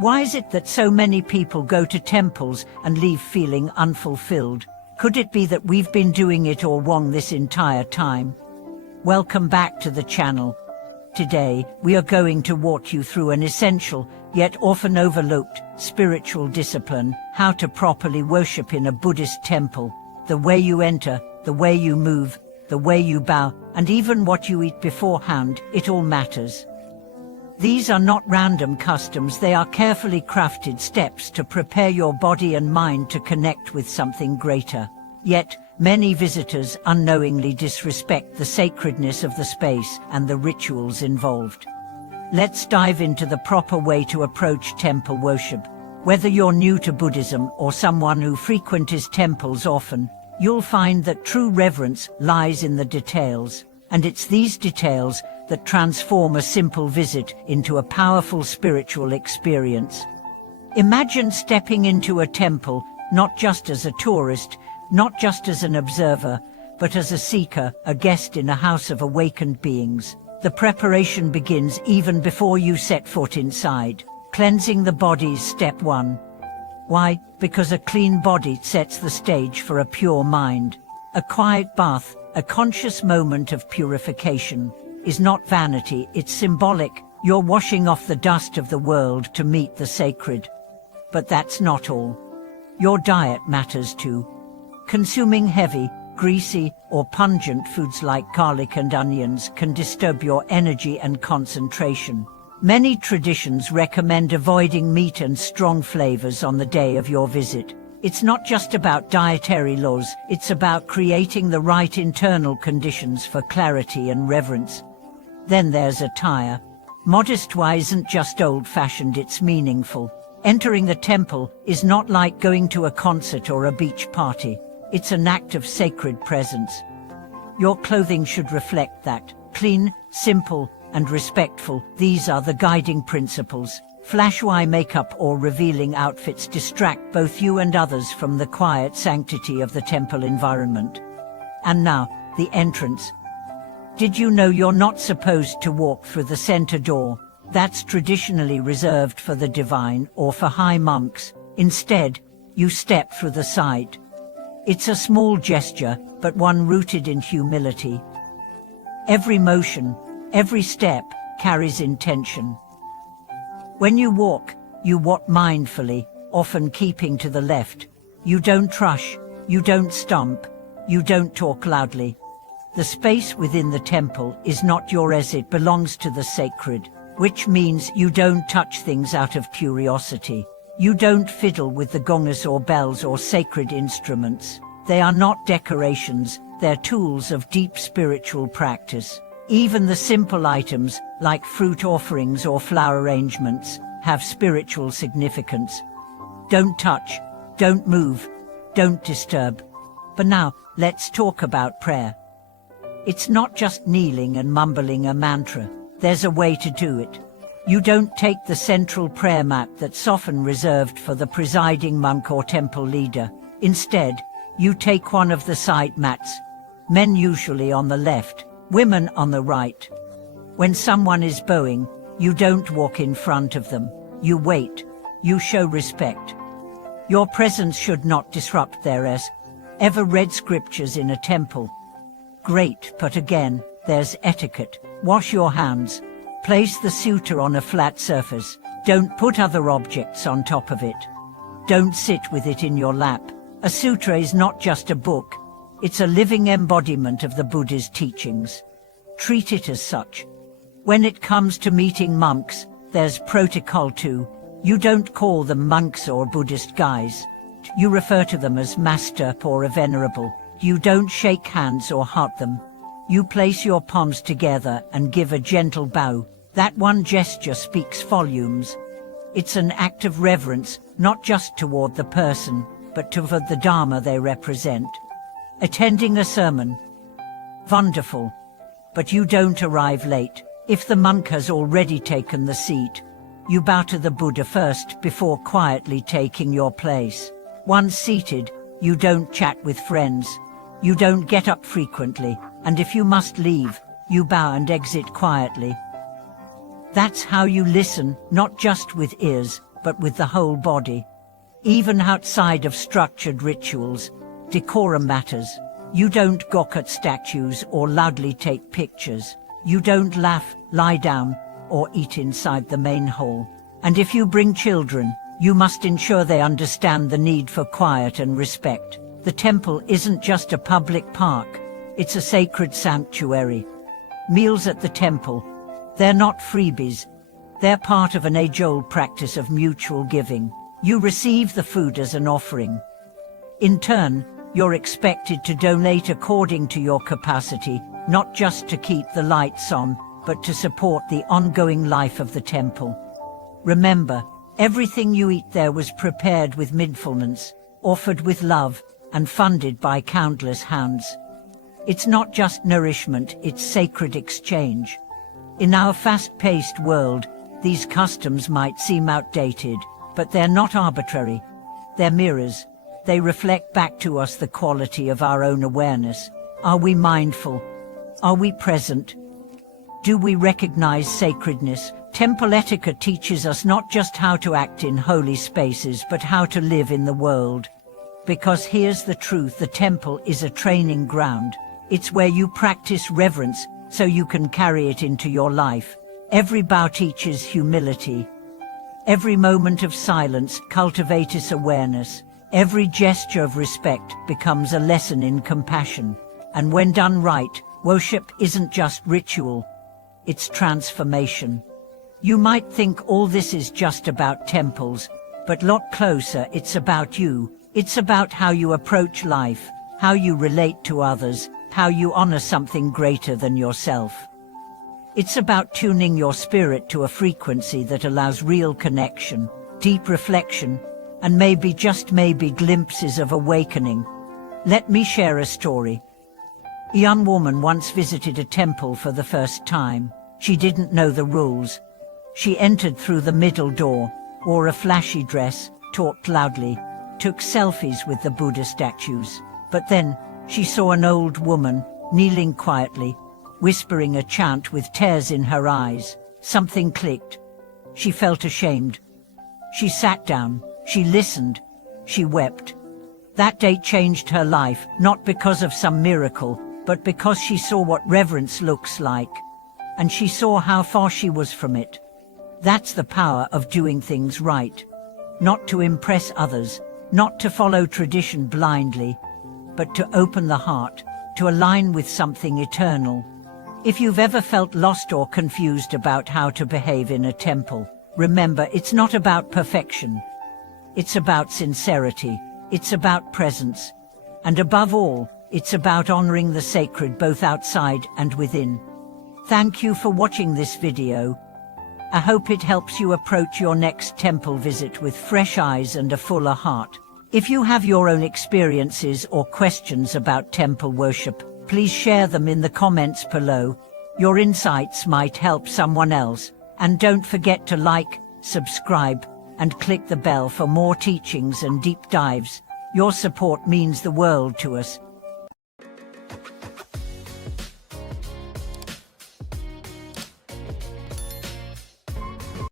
Why is it that so many people go to temples and leave feeling unfulfilled? Could it be that we've been doing it all wrong this entire time? Welcome back to the channel. Today, we are going to walk you through an essential, yet often overlooked, spiritual discipline: how to properly worship in a Buddhist temple. The way you enter, the way you move, the way you bow, and even what you eat beforehand, it all matters. These are not random customs, they are carefully crafted steps to prepare your body and mind to connect with something greater. Yet, many visitors unknowingly disrespect the sacredness of the space and the rituals involved. Let's dive into the proper way to approach temple worship. Whether you're new to Buddhism or someone who frequents temples often, you'll find that true reverence lies in the details. And it's these details that transform a simple visit into a powerful spiritual experience. Imagine stepping into a temple, not just as a tourist, not just as an observer, but as a seeker, a guest in a house of awakened beings. The preparation begins even before you set foot inside. Cleansing the body is step one. Why? Because a clean body sets the stage for a pure mind. A quiet bath, a conscious moment of purification, is not vanity, it's symbolic. You're washing off the dust of the world to meet the sacred. But that's not all. Your diet matters too. Consuming heavy, greasy, or pungent foods like garlic and onions can disturb your energy and concentration. Many traditions recommend avoiding meat and strong flavors on the day of your visit. It's not just about dietary laws, it's about creating the right internal conditions for clarity and reverence. Then there's attire. Modest isn't just old-fashioned, it's meaningful. Entering a temple is not like going to a concert or a beach party. It's an act of sacred presence. Your clothing should reflect that. Clean, simple, and respectful. These are the guiding principles. Flashy makeup or revealing outfits distract both you and others from the quiet sanctity of the temple environment. And now, the entrance. Did you know you're not supposed to walk through the center door? That's traditionally reserved for the divine or for high monks. Instead, you step through the side. It's a small gesture, but one rooted in humility. Every motion, every step, carries intention. When you walk mindfully, often keeping to the left. You don't rush, you don't stomp, you don't talk loudly. The space within the temple is not yours, it belongs to the sacred, which means you don't touch things out of curiosity. You don't fiddle with the gongs or bells or sacred instruments. They are not decorations, they're tools of deep spiritual practice. Even the simple items, like fruit offerings or flower arrangements, have spiritual significance. Don't touch, don't move, don't disturb. But now, let's talk about prayer. It's not just kneeling and mumbling a mantra. There's a way to do it. You don't take the central prayer mat that's often reserved for the presiding monk or temple leader. Instead, you take one of the side mats, men usually on the left, women on the right. When someone is bowing, you don't walk in front of them. You wait. You show respect. Your presence should not disrupt theirs. Ever read scriptures in a temple? Great, but again, there's etiquette. Wash your hands. Place the sutta on a flat surface. Don't put other objects on top of it. Don't sit with it in your lap. A sutra is not just a book. It's a living embodiment of the Buddha's teachings. Treat it as such. When it comes to meeting monks, there's protocol too. You don't call them monks or Buddhist guys. You refer to them as master or a venerable. You don't shake hands or hug them. You place your palms together and give a gentle bow. That one gesture speaks volumes. It's an act of reverence, not just toward the person, but toward the Dharma they represent. Attending a sermon. Wonderful. But you don't arrive late. If the monk has already taken the seat, you bow to the Buddha first before quietly taking your place. Once seated, you don't chat with friends. You don't get up frequently, and if you must leave, you bow and exit quietly. That's how you listen, not just with ears, but with the whole body. Even outside of structured rituals, decorum matters. You don't gawk at statues or loudly take pictures. You don't laugh, lie down, or eat inside the main hall. And if you bring children, you must ensure they understand the need for quiet and respect. The temple isn't just a public park, it's a sacred sanctuary. Meals at the temple, they're not freebies. They're part of an age-old practice of mutual giving. You receive the food as an offering. In turn, you're expected to donate according to your capacity, not just to keep the lights on, but to support the ongoing life of the temple. Remember, everything you eat there was prepared with mindfulness, offered with love, and funded by countless hands. It's not just nourishment, it's sacred exchange. In our fast-paced world, these customs might seem outdated, but they're not arbitrary. They're mirrors. They reflect back to us the quality of our own awareness. Are we mindful? Are we present? Do we recognize sacredness? Temple etiquette teaches us not just how to act in holy spaces, but how to live in the world. Because here's the truth, the temple is a training ground. It's where you practice reverence so you can carry it into your life. Every bow teaches humility. Every moment of silence cultivates awareness. Every gesture of respect becomes a lesson in compassion. And when done right, worship isn't just ritual, it's transformation. You might think all this is just about temples, but look closer, it's about you. It's about how you approach life, how you relate to others, how you honor something greater than yourself. It's about tuning your spirit to a frequency that allows real connection, deep reflection, and maybe, just maybe, glimpses of awakening. Let me share a story. A young woman once visited a temple for the first time. She didn't know the rules. She entered through the middle door, wore a flashy dress, talked loudly, took selfies with the Buddha statues. But then, she saw an old woman, kneeling quietly, whispering a chant with tears in her eyes. Something clicked. She felt ashamed. She sat down, she listened, she wept. That day changed her life, not because of some miracle, but because she saw what reverence looks like. And she saw how far she was from it. That's the power of doing things right. Not to impress others, not to follow tradition blindly, but to open the heart, to align with something eternal. If you've ever felt lost or confused about how to behave in a temple, remember, it's not about perfection. It's about sincerity. It's about presence. And above all, it's about honoring the sacred both outside and within. Thank you for watching this video. I hope it helps you approach your next temple visit with fresh eyes and a fuller heart. If you have your own experiences or questions about temple worship, please share them in the comments below. Your insights might help someone else. And don't forget to like, subscribe, and click the bell for more teachings and deep dives. Your support means the world to us.